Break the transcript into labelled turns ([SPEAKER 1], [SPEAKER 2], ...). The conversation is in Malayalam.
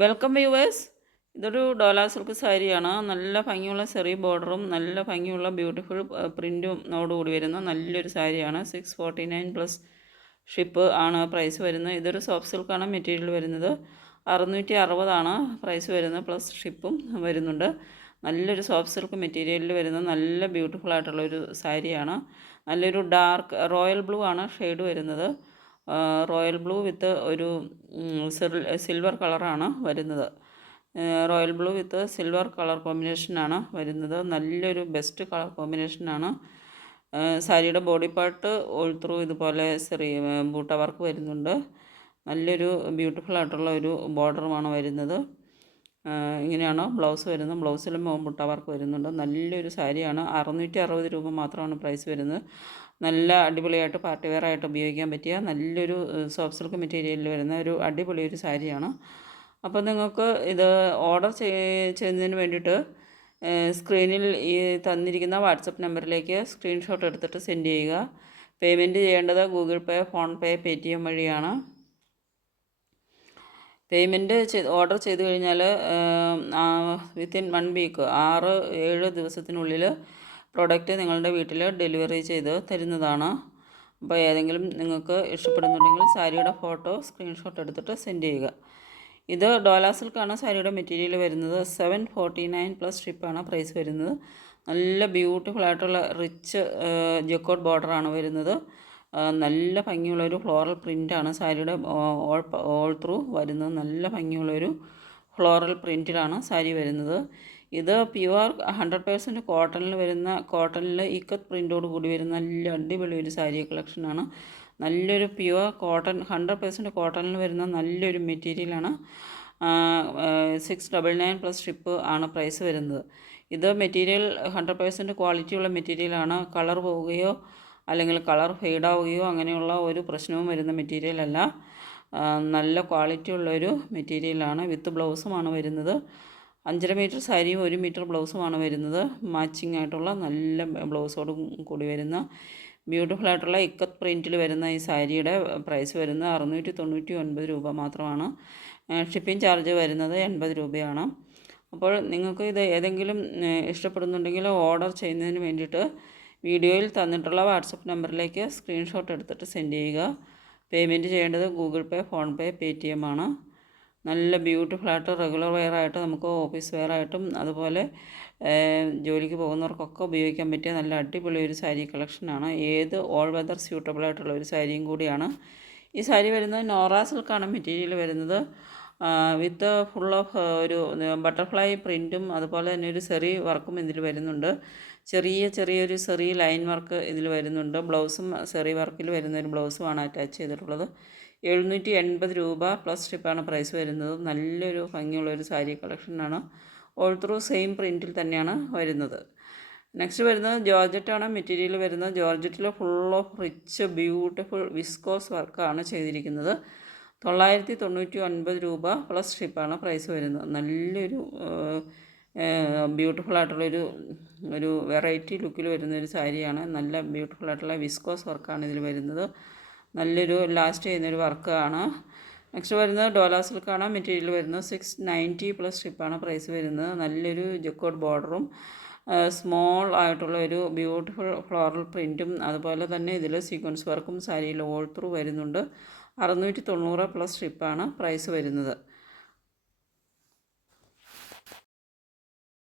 [SPEAKER 1] വെൽക്കം വ്യൂവേഴ്സ് ഇതൊരു ഡോലാ സിൽക്ക് സാരിയാണ്. നല്ല ഭംഗിയുള്ള ചെറിയ ബോർഡറും നല്ല ഭംഗിയുള്ള ബ്യൂട്ടിഫുൾ പ്രിന്റും വരുന്ന നല്ലൊരു സാരിയാണ്. Six forty nine plus ship ആണ് പ്രൈസ് വരുന്നത്. ഇതൊരു സോഫ്റ്റ് സിൽക്കാണ് മെറ്റീരിയൽ വരുന്നത്. അറുന്നൂറ്റി അറുപതാണ് പ്രൈസ് വരുന്നത് പ്ലസ് ഷിപ്പും വരുന്നുണ്ട്. നല്ലൊരു സോഫ്റ്റ് സിൽക്ക് മെറ്റീരിയലിൽ വരുന്ന നല്ല ബ്യൂട്ടിഫുൾ ആയിട്ടുള്ളൊരു സാരിയാണ്. നല്ലൊരു ഡാർക്ക് റോയൽ ബ്ലൂ ആണ് ഷെയ്ഡ് വരുന്നത്. റോയൽ ബ്ലൂ വിത്ത് ഒരു സിൽവർ കളറാണ് വരുന്നത്. Royal blue with silver colour കോമ്പിനേഷനാണ് വരുന്നത്. നല്ലൊരു ബെസ്റ്റ് കളർ കോമ്പിനേഷനാണ്. സാരിയുടെ ബോഡി പാർട്ട് ഓൾ ത്രൂ ഇതുപോലെ ചെറിയ ബൂട്ട വർക്ക് വരുന്നുണ്ട്. നല്ലൊരു ബ്യൂട്ടിഫുൾ ആയിട്ടുള്ള ഒരു ബോർഡറുമാണ് വരുന്നത്. ഇങ്ങനെയാണ്? ബ്ലൗസ് വരുന്നത്. ബ്ലൗസിലും മുട്ട വർക്ക് വരുന്നുണ്ട്. നല്ലൊരു സാരിയാണ്. അറുന്നൂറ്റി അറുപത് രൂപ മാത്രമാണ് പ്രൈസ് വരുന്നത്. നല്ല അടിപൊളിയായിട്ട് പാർട്ടി വെയർ ആയിട്ട് ഉപയോഗിക്കാൻ പറ്റിയ നല്ലൊരു സോഫ്റ്റ് സിൽക്ക് മെറ്റീരിയലിൽ വരുന്ന ഒരു അടിപൊളി ഒരു സാരിയാണ്. അപ്പോൾ നിങ്ങൾക്ക് ഇത് ഓർഡർ ചെയ്യുന്നതിന് വേണ്ടിയിട്ട് സ്ക്രീനിൽ ഈ തന്നിരിക്കുന്ന വാട്സപ്പ് നമ്പറിലേക്ക് സ്ക്രീൻഷോട്ട് എടുത്തിട്ട് സെൻഡ് ചെയ്യുക. പേയ്മെന്റ് ചെയ്യേണ്ടത് Google pay phone pay Paytm വഴിയാണ്. പേയ്മെന്റ് ചെയ്ത് ഓർഡർ ചെയ്ത് കഴിഞ്ഞാൽ വിത്തിൻ വൺ വീക്ക് ആറ് ഏഴ് ദിവസത്തിനുള്ളിൽ പ്രോഡക്റ്റ് നിങ്ങളുടെ വീട്ടിൽ ഡെലിവറി ചെയ്ത് തരുന്നതാണ്. അപ്പോൾ ഏതെങ്കിലും നിങ്ങൾക്ക് ഇഷ്ടപ്പെടുന്നുണ്ടെങ്കിൽ സാരിയുടെ ഫോട്ടോ സ്ക്രീൻഷോട്ട് എടുത്തിട്ട് സെൻഡ് ചെയ്യുക. ഇത് ഡോലാ സിൽക്കാണ് സാരിയുടെ മെറ്റീരിയൽ വരുന്നത്. സെവൻ ഫോർട്ടി നയൻ പ്ലസ് ഷിപ്പാണ് പ്രൈസ് വരുന്നത്. നല്ല ബ്യൂട്ടിഫുൾ ആയിട്ടുള്ള റിച്ച് ജക്കോട്ട് ബോർഡറാണ് വരുന്നത്. നല്ല ഭംഗിയുള്ളൊരു ഫ്ലോറൽ പ്രിന്റാണ് സാരിയുടെ ഓൾ ഓൾ ത്രൂ വരുന്നത്. നല്ല ഭംഗിയുള്ളൊരു ഫ്ലോറൽ പ്രിന്റിലാണ് സാരി വരുന്നത്. ഇത് പ്യുവർ ഹൺഡ്രഡ് പേഴ്സന്റ് കോട്ടണിൽ വരുന്ന കോട്ടണിൽ ഇക്കത്ത് പ്രിന്റോട് കൂടി വരുന്ന നല്ല അടിപൊളി ഒരു സാരി കളക്ഷനാണ് നല്ലൊരു പ്യുവർ കോട്ടൺ ഹൺഡ്രഡ് പേഴ്സന്റ് കോട്ടണിൽ വരുന്ന നല്ലൊരു മെറ്റീരിയലാണ് six double nine plus ship ആണ് പ്രൈസ് വരുന്നത്. ഇത് മെറ്റീരിയൽ ഹൺഡ്രഡ് പേഴ്സന്റ് ക്വാളിറ്റിയുള്ള മെറ്റീരിയലാണ് കളർ പോവുകയോ അല്ലെങ്കിൽ കളർ ഫെയ്ഡാവുകയോ അങ്ങനെയുള്ള ഒരു പ്രശ്നവും വരുന്ന മെറ്റീരിയലല്ല നല്ല ക്വാളിറ്റി ഉള്ളൊരു മെറ്റീരിയലാണ് വിത്ത് ബ്ലൗസുമാണ് വരുന്നത്. അഞ്ചര മീറ്റർ സാരിയും ഒരു മീറ്റർ ബ്ലൗസുമാണ് വരുന്നത്. മാച്ചിങ് ആയിട്ടുള്ള നല്ല ബ്ലൗസോട് കൂടി വരുന്ന ബ്യൂട്ടിഫുൾ ആയിട്ടുള്ള ഇക്കത്ത് പ്രിന്റിൽ വരുന്ന ഈ സാരിയുടെ പ്രൈസ് വരുന്നത് അറുന്നൂറ്റി തൊണ്ണൂറ്റി ഒൻപത് രൂപ മാത്രമാണ്. ഷിപ്പിംഗ് ചാർജ് വരുന്നത് എൺപത് രൂപയാണ്. അപ്പോൾ നിങ്ങൾക്ക് ഇത് ഏതെങ്കിലും ഇഷ്ടപ്പെടുന്നുണ്ടെങ്കിൽ ഓർഡർ ചെയ്യുന്നതിന് വേണ്ടിയിട്ട് വീഡിയോയിൽ തന്നിട്ടുള്ള വാട്സപ്പ് നമ്പറിലേക്ക് സ്ക്രീൻഷോട്ട് എടുത്തിട്ട് സെൻഡ് ചെയ്യുക. പേയ്മെന്റ് ചെയ്യേണ്ടത് Google pay phone Paytm ആണ്. നല്ല ബ്യൂട്ടിഫുള്ളായിട്ട് റെഗുലർ വെയർ ആയിട്ട് നമുക്ക് ഓഫീസ് വെയർ ആയിട്ടും അതുപോലെ ജോലിക്ക് പോകുന്നവർക്കൊക്കെ ഉപയോഗിക്കാൻ പറ്റിയ നല്ല അടിപൊളി ഒരു സാരി കളക്ഷനാണ് ഏത് ഓൾ വെതർ സ്യൂട്ടബിൾ ആയിട്ടുള്ള ഒരു സാരിയും കൂടിയാണ്. ഈ സാരി വരുന്നത് നോറ സിൽക്കാണ് മെറ്റീരിയൽ വരുന്നത് വിത്ത് ഫുൾ ഓഫ് ഒരു ബട്ടർഫ്ലൈ പ്രിന്റും അതുപോലെ തന്നെ ഒരു സെറി വർക്കും ഇതിൽ വരുന്നുണ്ട്. ചെറിയ ചെറിയൊരു സെറി ലൈൻ വർക്ക് ഇതിൽ വരുന്നുണ്ട്. ബ്ലൗസും സെറി വർക്കിൽ വരുന്ന ഒരു ബ്ലൗസുമാണ് അറ്റാച്ച് ചെയ്തിട്ടുള്ളത്. എഴുന്നൂറ്റി എൺപത് രൂപ പ്ലസ് ഷിപ്പാണ് പ്രൈസ് വരുന്നത്. നല്ലൊരു ഭംഗിയുള്ളൊരു സാരി കളക്ഷനാണ് ഓൾ ത്രൂ സെയിം പ്രിന്റിൽ തന്നെയാണ് വരുന്നത്. നെക്സ്റ്റ് വരുന്നത് ജോർജറ്റാണ് മെറ്റീരിയൽ വരുന്നത് ജോർജറ്റിൽ full of rich beautiful viscose വർക്കാണ് ചെയ്തിരിക്കുന്നത്. തൊള്ളായിരത്തി തൊണ്ണൂറ്റി ഒൻപത് രൂപ പ്ലസ് ഷിപ്പാണ് പ്രൈസ് വരുന്നത്. നല്ലൊരു ബ്യൂട്ടിഫുൾ ആയിട്ടുള്ളൊരു ഒരു വെറൈറ്റി ലുക്കിൽ വരുന്നൊരു സാരിയാണ്. നല്ല ബ്യൂട്ടിഫുൾ ആയിട്ടുള്ള വിസ്കോസ് വർക്കാണ് ഇതിൽ വരുന്നത്. നല്ലൊരു ലാസ്റ്റ് ചെയ്യുന്നൊരു വർക്കാണ് നെക്സ്റ്റ് വരുന്നത് ഡോലാ സിൽക്കാണ് മെറ്റീരിയൽ വരുന്നത് സിക്സ് നയന്റി പ്ലസ് ഷിപ്പാണ് പ്രൈസ് വരുന്നത്. നല്ലൊരു ജക്കോട്ട് ബോർഡറും സ്മോൾ ആയിട്ടുള്ള ഒരു ബ്യൂട്ടിഫുൾ ഫ്ലോറൽ പ്രിന്റും അതുപോലെ തന്നെ ഇതിൽ സീക്വൻസ് വർക്കും സാരിയിൽ ഓൾ ത്രൂ വരുന്നുണ്ട്. അറുന്നൂറ്റി തൊണ്ണൂറ് പ്ലസ് ഷിപ്പാണ് പ്രൈസ് വരുന്നത്.